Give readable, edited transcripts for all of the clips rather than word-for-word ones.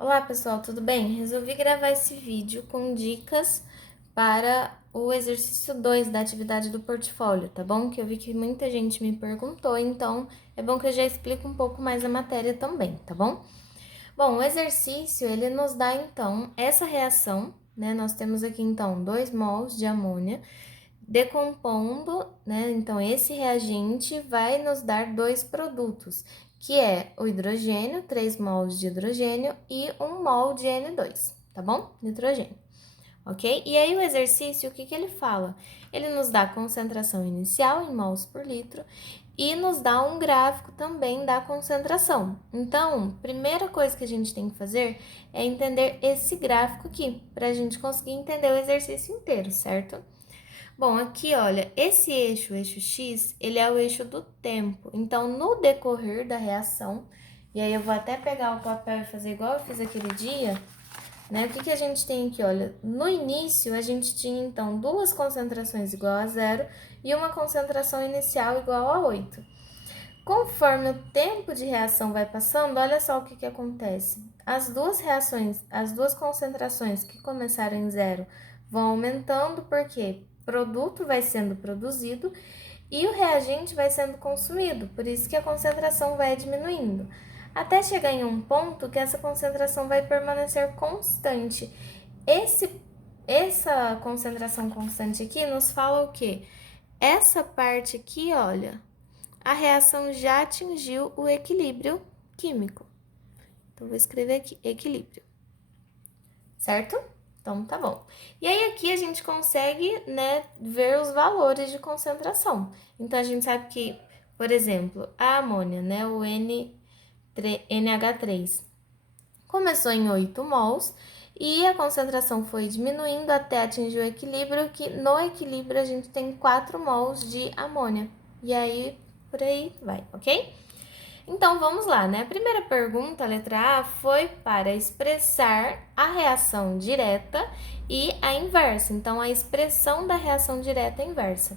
Olá pessoal, tudo bem? Resolvi gravar esse vídeo com dicas para o exercício 2 da atividade do portfólio, tá bom? Que eu vi que muita gente me perguntou, então é bom que eu já explico um pouco mais a matéria também, tá bom? Bom, o exercício, ele nos dá então essa reação, né? Nós temos aqui então 2 mols de amônia decompondo, né? Então, esse reagente vai nos dar dois produtos, que é o hidrogênio, 3 mols de hidrogênio e 1 mol de N2, tá bom? Nitrogênio, ok? E aí, o exercício, o que ele fala? Ele nos dá a concentração inicial em mols por litro e nos dá um gráfico também da concentração. Então, primeira coisa que a gente tem que fazer é entender esse gráfico aqui, para a gente conseguir entender o exercício inteiro, certo? Bom, aqui, olha, esse eixo, o eixo X, ele é o eixo do tempo. Então, no decorrer da reação, e aí eu vou até pegar o papel e fazer igual eu fiz aquele dia, né? O que a gente tem aqui, olha, no início a gente tinha, então, duas concentrações igual a zero e uma concentração inicial igual a 8. Conforme o tempo de reação vai passando, olha só o que acontece. As duas concentrações que começaram em zero vão aumentando, porque produto vai sendo produzido e o reagente vai sendo consumido, por isso que a concentração vai diminuindo, até chegar em um ponto que essa concentração vai permanecer constante. Essa concentração constante aqui nos fala o quê? Essa parte aqui, olha, a reação já atingiu o equilíbrio químico. Então, vou escrever aqui, equilíbrio. Certo? Então, tá bom. E aí, aqui a gente consegue, né, ver os valores de concentração. Então, a gente sabe que, por exemplo, a amônia, né, o NH3, começou em 8 mols e a concentração foi diminuindo até atingir o equilíbrio, que no equilíbrio a gente tem 4 mols de amônia. E aí, por aí vai, ok? Então, vamos lá, né? A primeira pergunta, a letra A, foi para expressar a reação direta e a inversa. Então, a expressão da reação direta e inversa.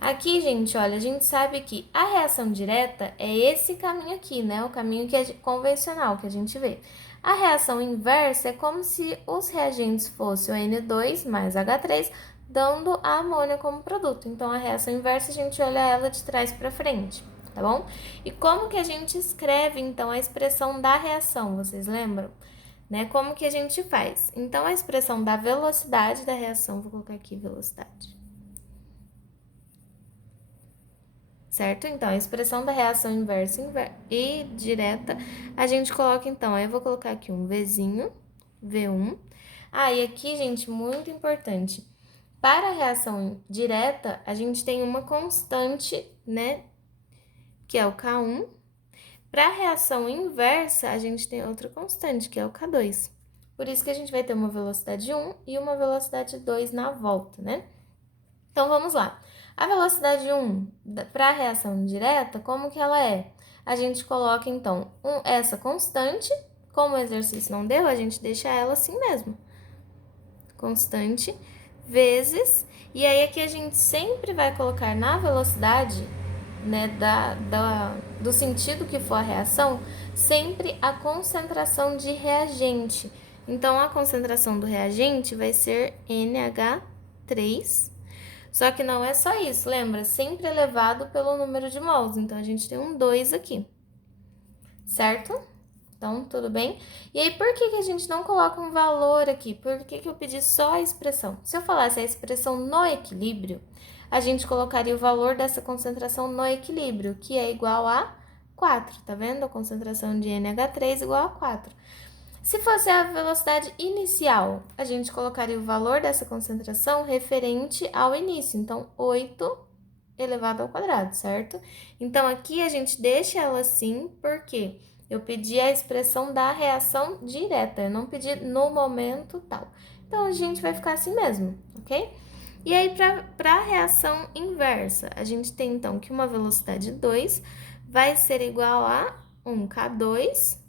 Aqui, gente, olha, a gente sabe que a reação direta é esse caminho aqui, né? O caminho que é convencional, que a gente vê. A reação inversa é como se os reagentes fossem o N2 mais H3, dando a amônia como produto. Então, a reação inversa, a gente olha ela de trás para frente, tá bom? E como que a gente escreve, então, a expressão da reação, vocês lembram? Né? Como que a gente faz? Então, a expressão da velocidade da reação, vou colocar aqui velocidade. Certo? Então, a expressão da reação inversa e direta, a gente coloca, então, aí eu vou colocar aqui um Vzinho, V1. Ah, e aqui, gente, muito importante, para a reação direta, a gente tem uma constante, né, que é o K1. Para a reação inversa, a gente tem outra constante, que é o K2. Por isso que a gente vai ter uma velocidade 1 e uma velocidade 2 na volta, né? Então, vamos lá. A velocidade 1 para a reação direta, como que ela é? A gente coloca, então, essa constante, como o exercício não deu, a gente deixa ela assim mesmo. Constante, vezes, e aí aqui a gente sempre vai colocar na velocidade, né, do sentido que for a reação, sempre a concentração de reagente. Então, a concentração do reagente vai ser NH3, só que não é só isso, lembra? Sempre elevado pelo número de mols, então a gente tem um 2 aqui, certo? Então, tudo bem? E aí, por que a gente não coloca um valor aqui? Por que eu pedi só a expressão? Se eu falasse a expressão no equilíbrio, a gente colocaria o valor dessa concentração no equilíbrio, que é igual a 4, tá vendo? A concentração de NH3 igual a 4. Se fosse a velocidade inicial, a gente colocaria o valor dessa concentração referente ao início, então 8 elevado ao quadrado, certo? Então, aqui a gente deixa ela assim, porque eu pedi a expressão da reação direta, eu não pedi no momento tal. Então, a gente vai ficar assim mesmo, ok? E aí, para a reação inversa, a gente tem, então, que uma velocidade 2 vai ser igual a 1K2.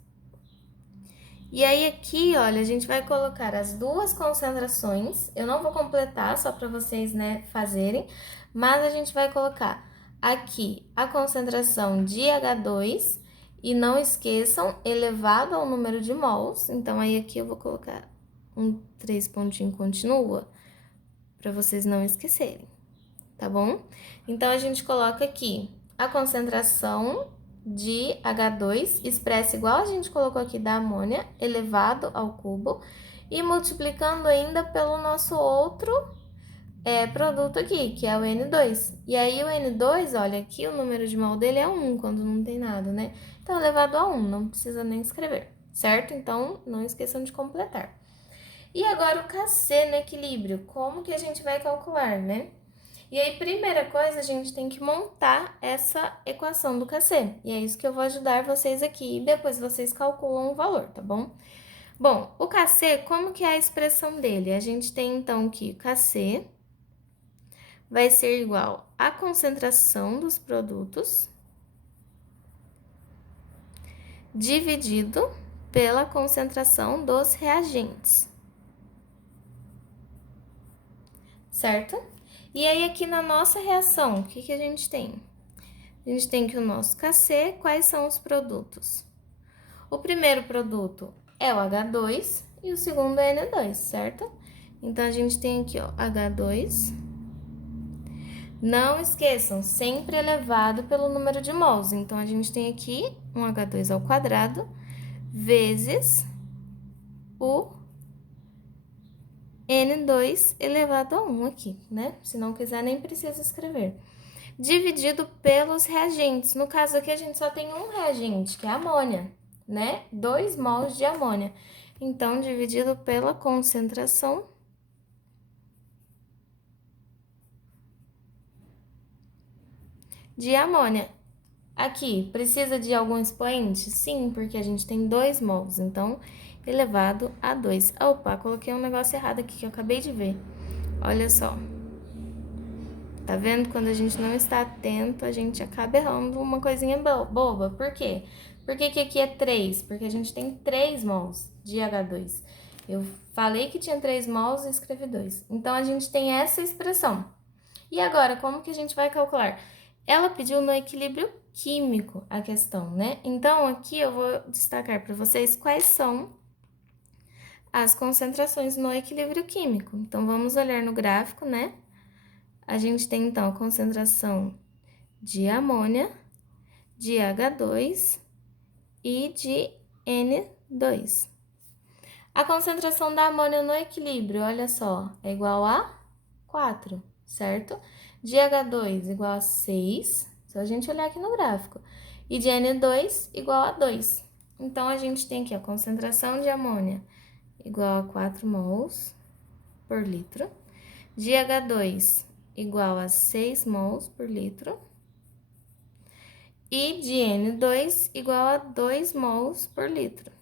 E aí, aqui, olha, a gente vai colocar as duas concentrações. Eu não vou completar, só para vocês, né, fazerem. Mas a gente vai colocar aqui a concentração de H2 E não esqueçam, elevado ao número de mols. Então, aí aqui eu vou colocar um 3 pontinho continua, para vocês não esquecerem, tá bom? Então, a gente coloca aqui a concentração de H2, expressa igual a gente colocou aqui da amônia, elevado ao cubo, e multiplicando ainda pelo nosso outro produto aqui, que é o N2. E aí, o N2, olha, aqui o número de mol dele é 1, quando não tem nada, né? Então, elevado a 1, não precisa nem escrever, certo? Então, não esqueçam de completar. E agora, o Kc no equilíbrio, como que a gente vai calcular, né? E aí, primeira coisa, a gente tem que montar essa equação do Kc. E é isso que eu vou ajudar vocês aqui, e depois vocês calculam o valor, tá bom? Bom, o Kc, como que é a expressão dele? A gente tem, então, que o Kc vai ser igual à concentração dos produtos dividido pela concentração dos reagentes, certo? E aí, aqui na nossa reação, o que que a gente tem? A gente tem que o nosso Kc, quais são os produtos? O primeiro produto é o H2 e o segundo é N2, certo? Então, a gente tem aqui, ó, H2. Não esqueçam, sempre elevado pelo número de mols. Então, a gente tem aqui um H2 ao quadrado vezes o N2 elevado a 1 aqui, né? Se não quiser, nem precisa escrever. Dividido pelos reagentes. No caso aqui, a gente só tem um reagente, que é a amônia, né? 2 mols de amônia. Então, dividido pela concentração de amônia. Aqui, precisa de algum expoente? Sim, porque a gente tem 2 mols, então, elevado a 2. Opa, coloquei um negócio errado aqui que eu acabei de ver. Olha só. Tá vendo? Quando a gente não está atento, a gente acaba errando uma coisinha boba. Por quê? Por que que aqui é 3? Porque a gente tem 3 mols de H2. Eu falei que tinha 3 mols e escrevi 2. Então, a gente tem essa expressão. E agora, como que a gente vai calcular? Ela pediu no equilíbrio químico a questão, né? Então, aqui eu vou destacar para vocês quais são as concentrações no equilíbrio químico. Então, vamos olhar no gráfico, né? A gente tem, então, a concentração de amônia, de H2 e de N2. A concentração da amônia no equilíbrio, olha só, é igual a 4, certo? De H2 igual a 6, só a gente olhar aqui no gráfico. E de N2 igual a 2. Então, a gente tem aqui a concentração de amônia igual a 4 mols por litro. De H2 igual a 6 mols por litro. E de N2 igual a 2 mols por litro.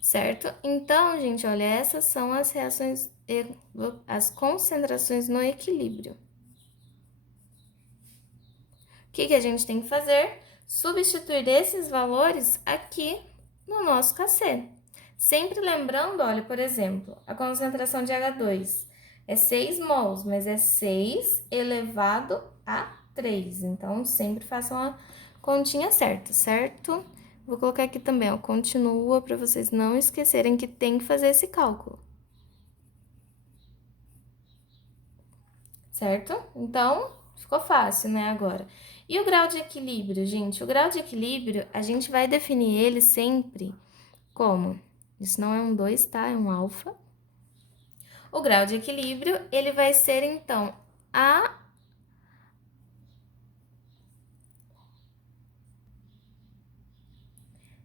Certo? Então, gente, olha, essas são as reações, as concentrações no equilíbrio. O que que a gente tem que fazer? Substituir esses valores aqui no nosso Kc. Sempre lembrando, olha, por exemplo, a concentração de H2 é 6 mols, mas é 6 elevado a 3. Então, sempre façam a continha certa, certo? Vou colocar aqui também, ó, continua, para vocês não esquecerem que tem que fazer esse cálculo. Certo? Então, ficou fácil, né, agora. E o grau de equilíbrio, gente? O grau de equilíbrio, a gente vai definir ele sempre como? Isso não é um 2, tá? É um alfa. O grau de equilíbrio, ele vai ser, então, a...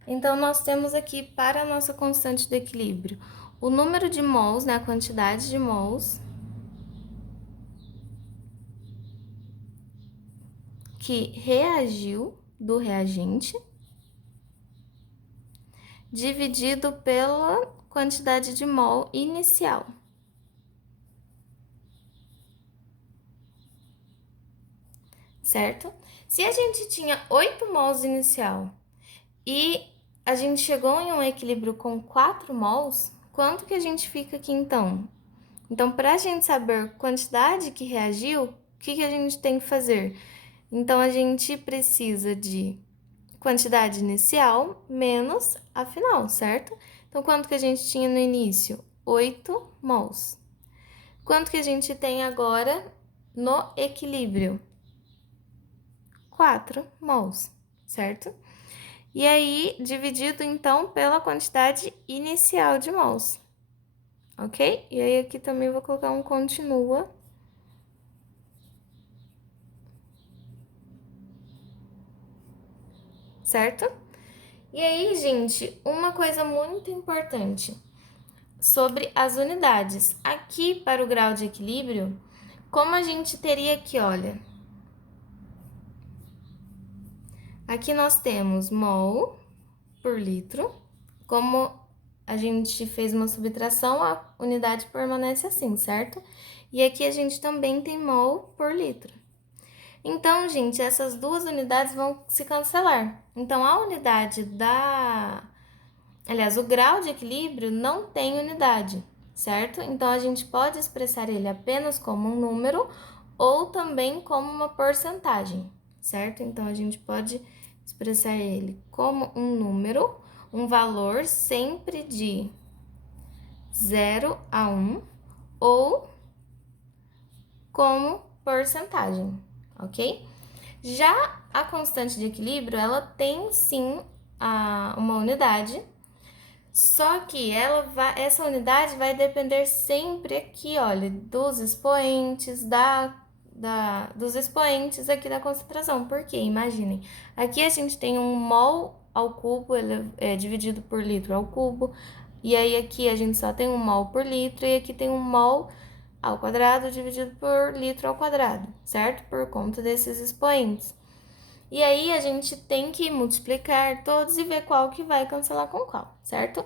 Então, nós temos aqui, para a nossa constante do equilíbrio, o número de mols, né, a quantidade de mols que reagiu do reagente, dividido pela quantidade de mol inicial. Certo? Se a gente tinha 8 mols inicial e a gente chegou em um equilíbrio com 4 mols, quanto que a gente fica aqui então? Então, para a gente saber a quantidade que reagiu, o que que a gente tem que fazer? Então, a gente precisa de quantidade inicial menos a final, certo? Então, quanto que a gente tinha no início? 8 mols. Quanto que a gente tem agora no equilíbrio? 4 mols, certo? E aí, dividido, então, pela quantidade inicial de mols, ok? E aí, aqui também vou colocar um continua. Certo? E aí, gente, uma coisa muito importante sobre as unidades. Aqui, para o grau de equilíbrio, como a gente teria aqui, olha. Aqui nós temos mol por litro. Como a gente fez uma subtração, a unidade permanece assim, certo? E aqui a gente também tem mol por litro. Então, gente, essas duas unidades vão se cancelar. Então, a unidade da... Aliás, o grau de equilíbrio não tem unidade, certo? Então, a gente pode expressar ele apenas como um número ou também como uma porcentagem, certo? Então, a gente pode expressar ele como um número, um valor sempre de 0 a 1 ou como porcentagem, ok? Já a constante de equilíbrio, ela tem sim uma unidade, só que essa unidade vai depender sempre aqui, olha, dos expoentes dos expoentes aqui da concentração. Porque, imaginem, aqui a gente tem um mol ao cubo, ele é dividido por litro ao cubo, e aí aqui a gente só tem um mol por litro, e aqui tem um mol ao quadrado dividido por litro ao quadrado, certo? Por conta desses expoentes. E aí a gente tem que multiplicar todos e ver qual que vai cancelar com qual, certo?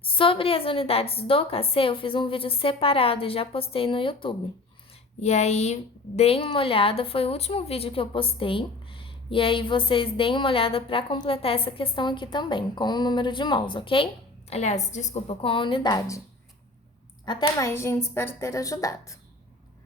Sobre as unidades do KC, eu fiz um vídeo separado e já postei no YouTube. E aí, deem uma olhada, foi o último vídeo que eu postei. E aí, vocês deem uma olhada para completar essa questão aqui também, com o número de mols, ok? Aliás, desculpa, com a unidade. Até mais, gente, espero ter ajudado.